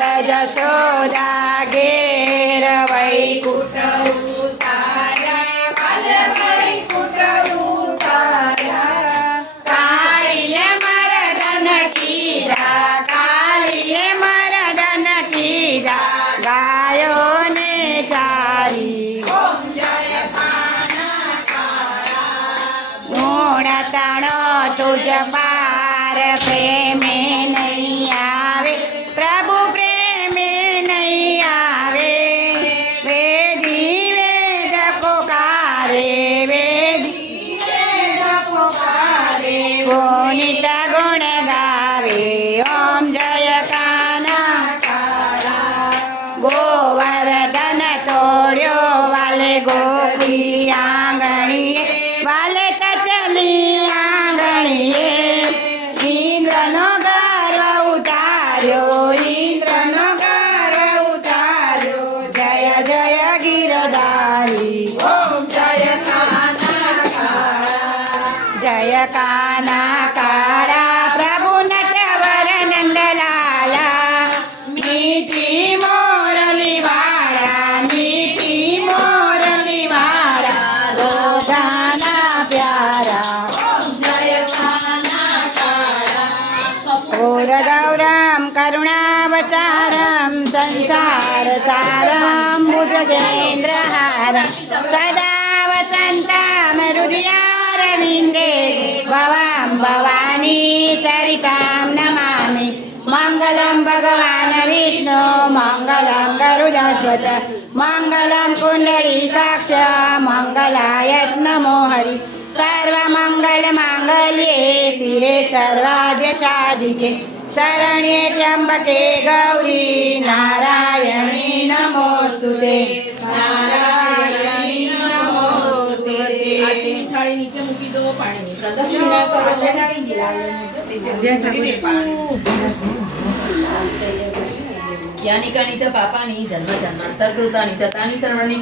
નંદ જશોદા ઘેર વૈકુંઠ કાળીએ મરદન કીધા ગાયોને ચારી ગુણતણો તુજ પાર પ્રેમે નહીં આવે પ્રભુ પ્રેમે નહીં આવે વેદી વેદ પોકારે ગુણિત ગુણ ગાવે ઓમ જય કાના ગોવર્ધન તોડ્યો વાલે ગોપી આંગણીએ વાલે તચલી આંગણીએ ઇન્દ્રનો ગર્વ ઉતાર્યો જય જય ગિરધારી જય કાના કાળા પ્રભુ નટવર નંદલાલા મીઠી મોરલી વાળા રોધાના પ્યારા ગૌરમ કરુણાવતારમ સંસાર સારમ ભુજગેન્દ્રહારમ સદા વસંતમ હૃદયારવિંદે ભવામ ભવાની સરિતામ નમામિ મંગલમ ભગવાન વિષ્ણુ મંગલમ ગરુડધ્વજ મંગલમ કુંડલીકાક્ષ મંગલાય નમો હરિ સર્વમંગલ માંગલ્યે શિરે સર્વાદ્ય સાધિકે શરણ્યે ત્ર્યંબકે ગૌરી નારાયણી નમોસ્તુતે થાળી નીચે મૂકી દો પાણી પ્રદક્ષિણા કરો જ્ઞાનિકાની ચ પાપાની જન્મ જન્માંતર કૃતાની ચ તાની સર્વણી